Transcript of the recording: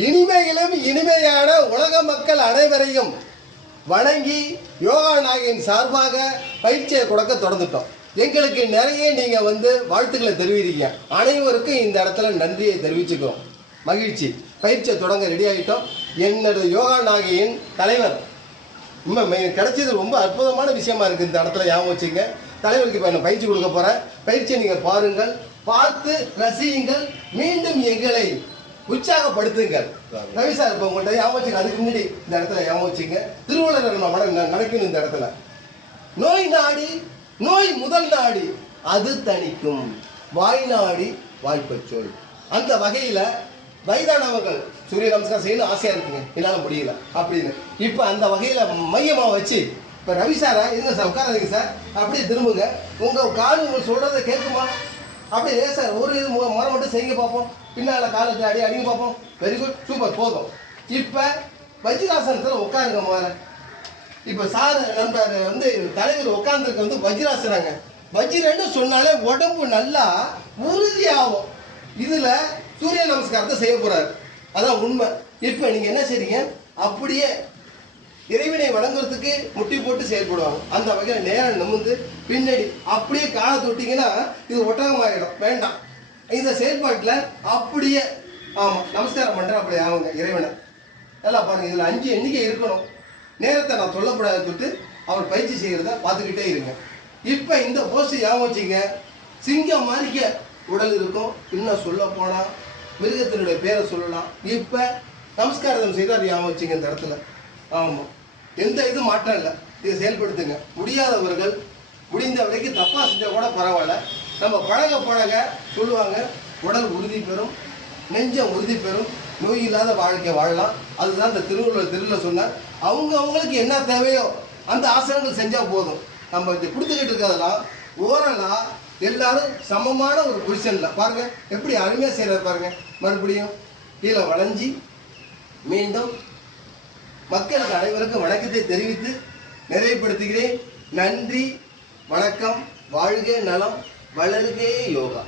இனிமையிலும் இனிமையான உலக மக்கள் அனைவரையும் வணங்கி யோகா நாயகின் சார்பாக பயிற்சியை கொடுக்க தொடர்ந்துட்டோம். எங்களுக்கு நிறைய நீங்கள் வாழ்த்துக்களை தெரிவிக்கிறீங்க. அனைவருக்கும் இந்த இடத்துல நன்றியை தெரிவிச்சுக்கிறோம். மகிழ்ச்சி. பயிற்சியை தொடங்க ரெடி ஆகிட்டோம். என்னோட யோகா நாயகியின் தலைவர் கிடைச்சது ரொம்ப அற்புதமான விஷயமா இருக்குது. இந்த இடத்துல ஞாபகம் வச்சுங்க. தலைவருக்கு இப்போ நான் பயிற்சி கொடுக்க போகிறேன். பயிற்சியை நீங்கள் பாருங்கள், பார்த்து ரசியுங்கள், மீண்டும் எங்களை உற்சாகப்படுத்துங்கள். ரவி சார் இப்போ உங்கள்கிட்ட ஞாபகம் வச்சுங்க. அதுக்கு முன்னாடி இந்த இடத்துல ஞாபகம் வச்சுங்க, திருவள்ளுவர் நடக்கணும். இந்த இடத்துல நோய் நாடி நோய் முதல் நாடி அது தணிக்கும், வாய் நாடி வாய்ப்பச் சொல். அந்த வகையில் வயதானவர்கள் சூரிய நமஸ்காரம் செய்யணும் ஆசையாக இருக்குங்க, என்னால் முடியல அப்படின்னு. இப்போ அந்த வகையில் மையமாக வச்சு இப்போ ரவி சாரா என்ன சார் உட்காராதீங்க சார், அப்படியே திரும்புங்க. உங்கள் கால் உங்களுக்கு சொல்கிறத கேட்குமா? அப்படியே சார் ஒரு முறை மட்டும் செய்யுங்க பார்ப்போம். பின்னால் காலத்தில் அடிங்க பார்ப்போம். வெரி குட், சூப்பர், போதும். இப்போ வஜ்ராசனத்தில் உட்காருங்க முதல்ல. இப்போ சார் நண்பர் தலைவர் உட்காந்துருக்க வஜ்ராசனாங்க. வஜ்ரன்னு சொன்னாலே உடம்பு நல்லா உறுதியாகும். இதில் சூரிய நமஸ்காரத்தை செய்ய போகிறாரு, அதான் உண்மை. இப்போ நீங்கள் என்ன செய்றீங்க, அப்படியே இறைவனை வணங்குறதுக்கு முட்டி போட்டு செயல்படுவாங்க. அந்த வகையில் நேரம் நிமிர்ந்து பின்னாடி அப்படியே காலை தொட்டிங்கன்னா இது ஒட்டகமாகிடும், வேண்டாம். இந்த செயல்பாட்டில் அப்படியே ஆமாம் நமஸ்காரம் பண்ணுறேன். அப்படி ஆகுங்க இறைவனை. நல்லா பாருங்கள், இதில் 5 எண்ணிக்கை இருக்கணும். நேரத்தை நான் சொல்லப்படாத தொட்டு அவர் பயிற்சி செய்கிறத பார்த்துக்கிட்டே இருங்க. இப்போ இந்த போஸ்ட் ஞாபகம் வச்சுங்க. சிங்கம் மாதிரிக்க உடல் இருக்கும். இன்னும் சொல்ல போனால் மிருகத்தினுடைய பேரை சொல்லலாம். இப்போ நமஸ்காரம் செய்தார் ஞாபகம் வச்சுங்க இந்த இடத்துல. ஆமாம், எந்த இது மாற்றம் இல்லை. இதை செயல்படுத்துங்க. முடியாதவர்கள் முடிந்த வரைக்கும் தப்பாக செஞ்சால் கூட பரவாயில்ல. நம்ம பழக பழக சொல்லுவாங்க, உடல் உறுதி பெறும், நெஞ்சம் உறுதி பெறும், நோய் இல்லாத வாழ்க்கை வாழலாம். அதுதான் இந்த திருவள்ளுவர் சொன்னார். அவங்களுக்கு என்ன தேவையோ அந்த ஆசனங்கள் செஞ்சால் போதும். நம்ம இதை கொடுத்துக்கிட்டு இருக்கிறதெல்லாம் ஓரலாக எல்லாரும் சமமான ஒரு பொசிஷனில் பாருங்கள், எப்படி அருமையாக செய்கிறார் பாருங்கள். மறுபடியும் கீழே வளைஞ்சி மீண்டும் மக்களுக்கு அனைவருக்கும் வணக்கத்தை தெரிவித்து நிறைவுபடுத்துகிறேன். நன்றி, வணக்கம், வாழ்க நலம், வளர்க யோகா.